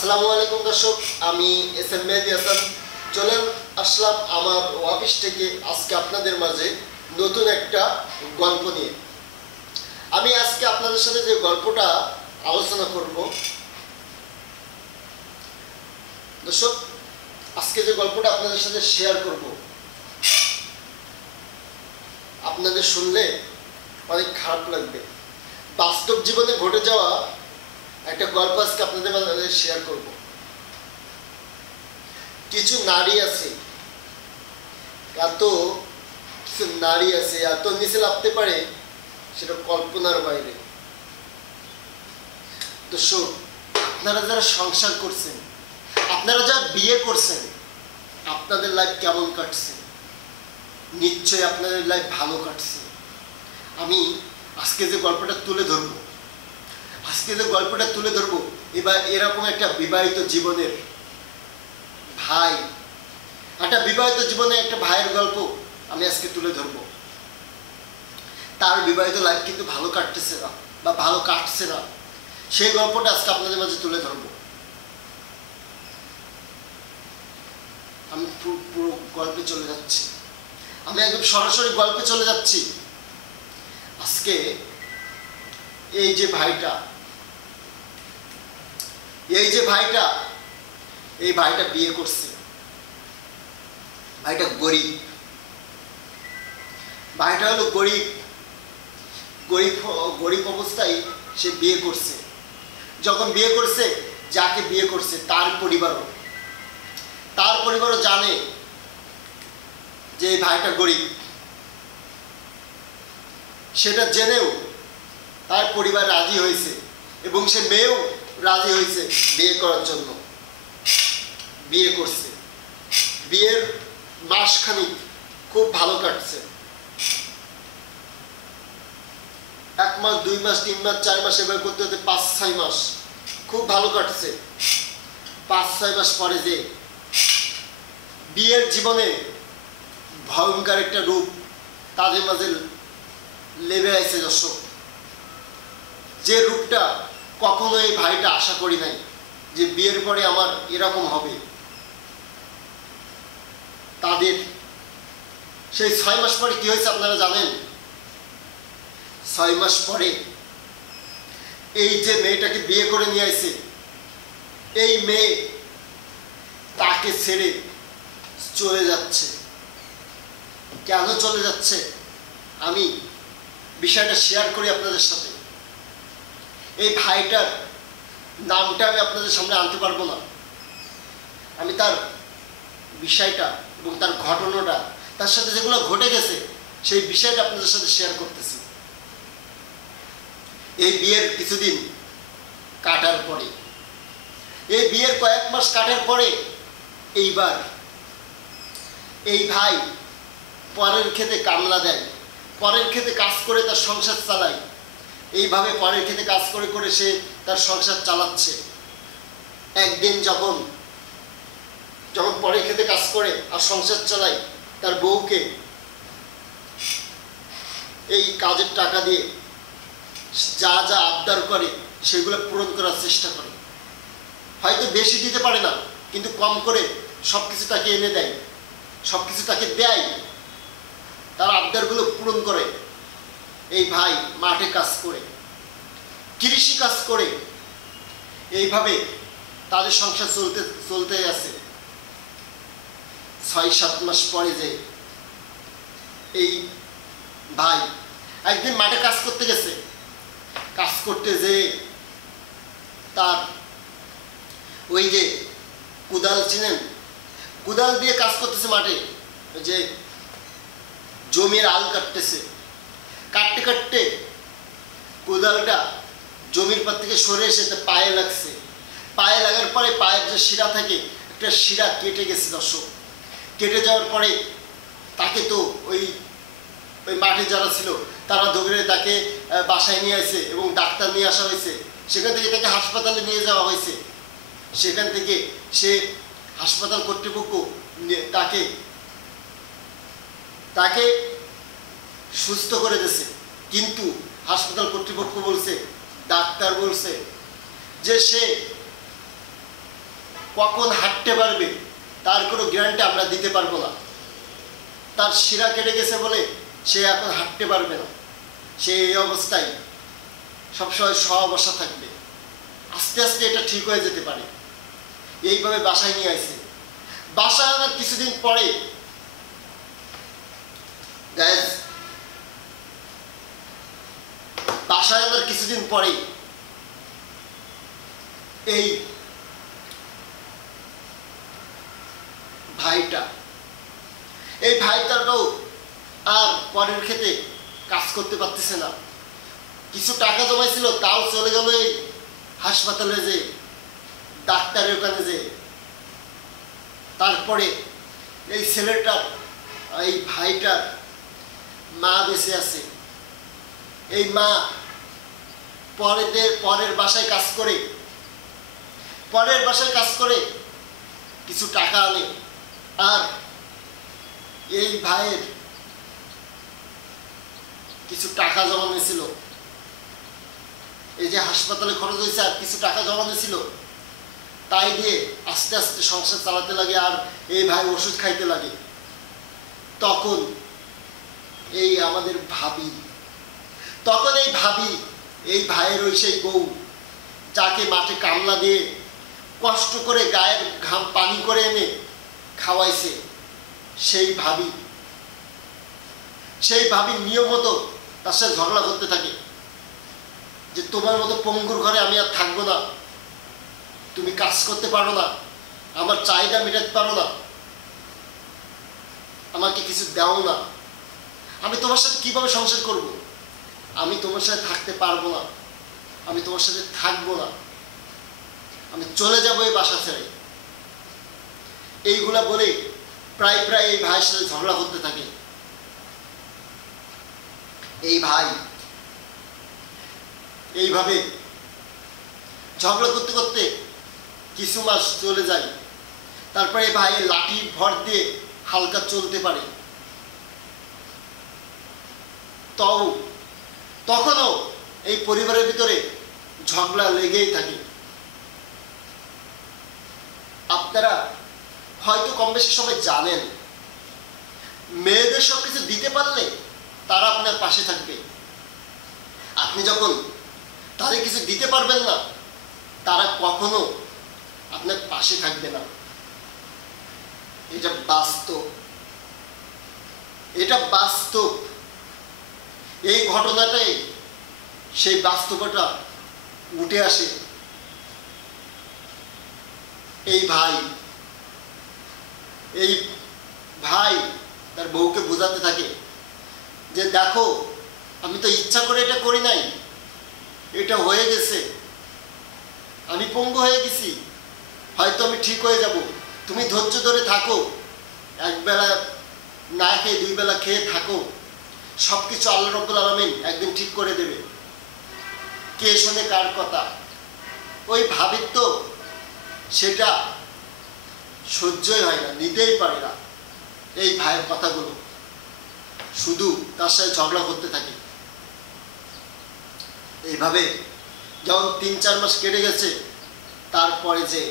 আসসালামু আলাইকুম দর্শক, আমি এস এম মেহেদী হাসান চলে আসলাম আমার অফিস থেকে আজকে আপনাদের মাঝে নতুন একটা গল্প নিয়ে। আমি আজকে আপনাদের সাথে যে গল্পটা আলোচনা করব দর্শক, আজকে যে গল্পটা আপনাদের সাথে শেয়ার করব আপনাদের শুনলে অনেক খারাপ লাগবে। বাস্তব জীবনে ঘটে যাওয়া একটা গল্প আজকে আপনাদের মাঝে শেয়ার করব। কিছু নারী আছে, এত কিছু নারী আছে এত নিচে নামতে পারে সেটা কল্পনার বাইরে। দর্শক, আপনারা যারা সংসার করছেন, আপনারা যারা বিয়ে করছেন, আপনাদের লাইফ কেমন কাটছে? নিশ্চয়ই আপনাদের লাইফ ভালো কাটছে। আমি আজকে যে গল্পটা তুলে ধরবো এবার এরকম একটা বিবাহিত জীবনের ভাই, একটা বিবাহিত জীবনে একটা ভাইয়ের গল্প আমি আজকে তুলে ধরবো। তার বিবাহিত লাইফ কিন্তু ভালো কাটতেছে না বা ভালো কাটছে না, সেই গল্পটা আজকে আপনাদের মাঝে তুলে ধরবো। আমি পুরো গল্পে চলে যাচ্ছি, আমি একদম সরাসরি গল্পে চলে যাচ্ছি। আজকে এই যে ভাইটা বিয়ে করছে। ভাইটা গরিব, ভাইটা হলো গরিব অবস্থায় সে বিয়ে করছে। যখন বিয়ে করছে, যাকে বিয়ে করছে তার পরিবারও জানে যে এই ভাইটা গরিব। সেটা জেনেও তার পরিবার রাজি হয়েছে এবং সে মেয়েও রাজি হয়েছে বিয়ে করার জন্য। বিয়ে করছে, বিয়ের মাসখানিক খুব ভালো কাটছে। 1 মাস 2 মাস 3 মাস 4 মাস এভাবে করতে হতে 5-6 মাস খুব ভালো কাটছে। 5-6 মাস পরে যে বিয়ের জীবনে ভয়ঙ্কর একটা রূপ তাদের মাঝে লেবে আছে দর্শক, যে রূপটা কখনো এই ভাইটা আশা করি নাই যে বিয়ের পরে আমার এরকম হবে। তাদের সেই 6 মাস পরে কি হয়েছে আপনারা জানেন? 6 মাস পরে এই যে মেয়েটাকে বিয়ে করে নিয়ে আসছে, এই মেয়ে তাকে ছেড়ে চলে যাচ্ছে। কেন চলে যাচ্ছে আমি বিষয়টা শেয়ার করি আপনাদের সাথে। এই ভাইটার নামটা আমি আপনাদের সামনে আনতে পারবো না। আমি তার বিষয়টা এবং তার ঘটনাটা, তার সাথে যেগুলো ঘটে গেছে সেই বিষয়টা আপনাদের সাথে শেয়ার করতেছি। এই বিয়ের কিছুদিন কাটার পরে, এই বিয়ের কয়েক মাস কাটার পরে এইবার এই ভাই পরের খেতে কামলা দেয়, পরের খেতে কাজ করে তার সংসার চালায়। এইভাবে পরের খেতে কাজ করে করে সে তার সংসার চালাচ্ছে। একদিন যখন পরের খেতে কাজ করে আর সংসার চালায়, তার বউকে এই কাজের টাকা দিয়ে যা যা আবদার করে সেগুলো পূরণ করার চেষ্টা করে। হয়তো বেশি দিতে পারে না, কিন্তু কম করে সবকিছু তাকে এনে দেয়, সবকিছু তাকে দেয়, তার আবদারগুলো পূরণ করে। এই ভাই মাঠে কাজ করে, কৃষি কাজ করে, এইভাবে তাদের সংসার চলতে আছে। 6-7 মাস পরে যে এই ভাই একদিন মাঠে কাজ করতে গেছে। কাজ করতে যে তার ওই যে কুদাল চিনেন, কুদাল দিয়ে কাজ করতেছে মাঠে, যে জমির আল কাটতেছে। কাটতে কাটতে কোদালটা জমির পর থেকে সরে এসে পায়ে লাগছে। পায়ে লাগার পরে পায়ের যে শিরা থাকে, একটা শিরা কেটে গেছে দর্শক। কেটে যাওয়ার পরে তাকে তো ওই মাঠে যারা ছিল তারা ধরে তাকে বাসায় নিয়ে আসে এবং ডাক্তার নিয়ে আসা হয়েছে। সেখান থেকে তাকে হাসপাতালে নিয়ে যাওয়া হয়েছে। সেখান থেকে সে হাসপাতাল কর্তৃপক্ষ তাকে সুস্থ করে দিয়েছে। কিন্তু হাসপাতাল কর্তৃপক্ষ বলছে, ডাক্তার বলছে যে সে কখন হাঁটতে পারবে তার কোনো গ্যারান্টি আমরা দিতে পারবো না। তার শিরা কেটে গেছে বলে সে এখন হাঁটতে পারবে না, সে এই অবস্থায় সবসময় সহবসা থাকবে। আস্তে আস্তে এটা ঠিক হয়ে যেতে পারে। এইভাবে বাসায় নিয়ে আসে। বাসায় আনার কিছুদিন পরে বাসায় আনার কিছুদিন পরে এই ভাইটাও আর পরের ক্ষেতে কাজ করতে পারতেছে না। কিছু টাকা জমাইছিল, তাও চলে গেল এই হাসপাতালে, যে ডাক্তারের ওখানে যে। তারপরে এই ছেলেটার, এই ভাইটার মা বেঁচে আছে। এই মা পরের বাসায় কাজ করে কিছু টাকা আনে। আর এই ভাইয়ের কিছু টাকা জমানো ছিল, এই যে হাসপাতালে খরচ হয়েছে আর কিছু টাকা জমানো ছিল, তাই দিয়ে আস্তে আস্তে সংসার চালাতে লাগে। আর এই ভাই ওষুধ খাইতে লাগে। তখন এই আমাদের ভাবি, এই ভাইয়ের ওই সেই বউ, যাকে মাঠে কামলা দিয়ে কষ্ট করে গায়ের ঘাম পানি করে এনে খাওয়াইছে, সেই ভাবি নিয়মিত তার সাথে ঝগড়া করতে থাকে যে তোমার মতো পঙ্গুর ঘরে আমি আর থাকবো না, তুমি কাজ করতে পারো না, আমার চাহিদা মেটাতে পারো না, আমাকে কিছু দাও না, আমি তোমার সাথে কিভাবে সংসার করব, আমি তোমার সাথে থাকতে পারবো না, আমি তোমার সাথে থাকবো না, আমি চলে যাবো এই বাসা ছেড়ে। এইগুলা বলে প্রায় এই ভাইয়ের সাথে ঝগড়া করতে থাকে। এই ভাই এইভাবে ঝগড়া করতে করতে কিছু মাস চলে যায়। তারপরে ভাই লাঠি ভর দিয়ে হালকা চলতে পারে। তখনও এই পরিবারের ভিতরে ঝগড়া লেগেই থাকে। আপনারা হয়তো কম বেশি সবাই জানেন, মেয়েদের সবকিছু দিতে পারলে তারা আপনার পাশে থাকবে। আপনি যখন তাদের কিছু দিতে পারবেন না, তারা কখনো আপনার পাশে থাকবে না। এটা বাস্তব। এই ঘটনাটাই সেই বাস্তবতা উঠে আসে। এই ভাই তার বউকে বোঝাতে থাকে যে দেখো, আমি তো ইচ্ছা করে এটা করি নাই, এটা হয়ে গেছে, আমি পঙ্গু হয়ে গেছি, হয়তো আমি ঠিক হয়ে যাব, তুমি ধৈর্য ধরে থাকো, একবেলা না খেয়ে 2 বেলা খেয়ে থাকো, সবকিছু আল্লাহ রাব্বুল আলামিন একদিন ঠিক করে দেবে। কে শোনে কার কথা? ওই ভাবির তো সেটা সহ্যই হয় না, নিতেই পারে না এই ভাইয়ের কথাগুলো, শুধু তার সাথে ঝগড়া করতে থাকে। এইভাবে যখন 3-4 মাস কেটে গেছে, তারপরে যে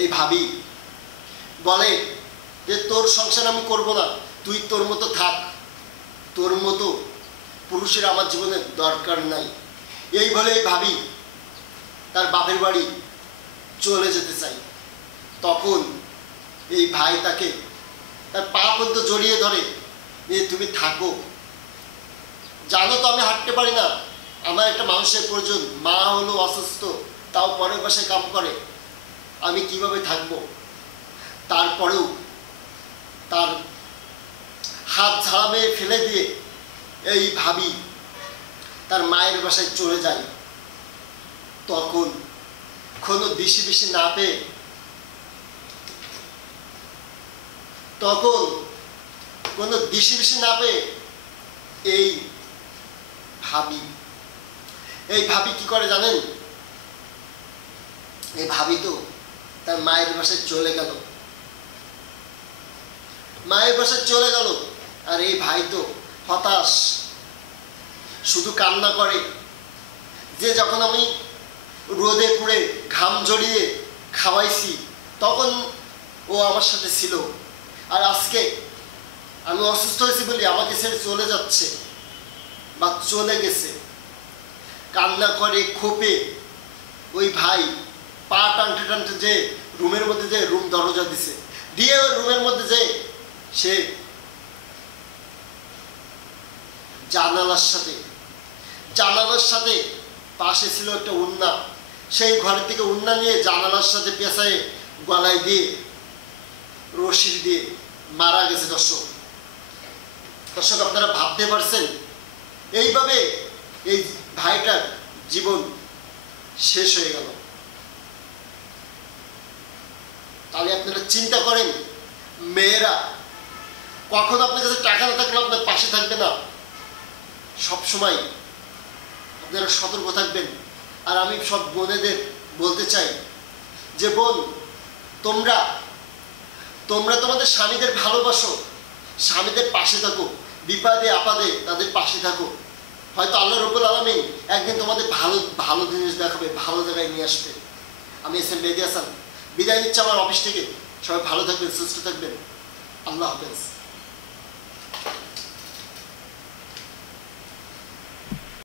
এই ভাবি বলে যে তোর সংসার আমি করব না, তুই তোর মতো থাক, তোর মতো পুরুষের আমার জীবনে দরকার নাই। এই বলে এই ভাবি তার বাপের বাড়ি চলে যেতে চাই। তখন এই ভাই তাকে তার পা পর্যন্ত জড়িয়ে ধরে, যে তুমি থাকো, জানো তো আমি হাঁটতে পারি না, আমার একটা মানুষের প্রয়োজন, মা হলো অসুস্থ, তাও পরের বাসায় কাম করে, আমি কিভাবে থাকবো? তারপরেও তার হাত ঝাড়া ফেলে দিয়ে এই ভাবি তার মায়ের বাসায় চলে যায়। তখন কোনো দিশি না পেয়ে এই ভাবি কি করে জানেন? এই ভাবি তো তার মায়ের বাসায় চলে গেল, আর এই ভাই তো হতাশ, শুধু কান্না করে যে যখন আমি রোদে পুড়ে ঘাম ঝরিয়ে খাওয়াইছি, তখন ও আমার সাথে ছিল, আর আজকে আমি অসুস্থ হয়েছি বলে আমাকে ছেড়ে চলে যাচ্ছে বা চলে গেছে। কান্না করে ক্ষোভে ওই ভাই পা টানতে টানতে যে রুমের মধ্যে যে রুম দরজা দিছে, দিয়ে ওই রুমের মধ্যে যে সে জানালার সাথে পাশে ছিল একটা উন্না, সেই ঘরের থেকে উন্না নিয়ে জানালার সাথে পেঁচায়ে গলায় দিয়ে রশি দিয়ে মারা গেছে। দর্শক আপনারা ভাবতে পারছেন এইভাবে এই ভাইটার জীবন শেষ হয়ে গেল। তাহলে আপনারা চিন্তা করেন, মেয়েরা কখন আপনার কাছে টাকা না থাকলে আপনার পাশে থাকবে না। সব সময় আপনারা সতর্ক থাকবেন। আর আমি সব বোনেদের বলতে চাই যে বোন, তোমরা তোমাদের স্বামীদের ভালোবাসো, স্বামীদের পাশে থাকো, বিপদে আপদে তাদের পাশে থাকো। হয়তো আল্লাহ রাব্বুল আলামিন একদিন তোমাদের ভালো জিনিস দেখাবে, ভালো জায়গায় নিয়ে আসবে। আমি এস.এম. মেহেদী হাসান বিদায় নিচ্ছি আমার অফিস থেকে। সবাই ভালো থাকবেন, সুস্থ থাকবেন। আল্লাহ হাফেজ।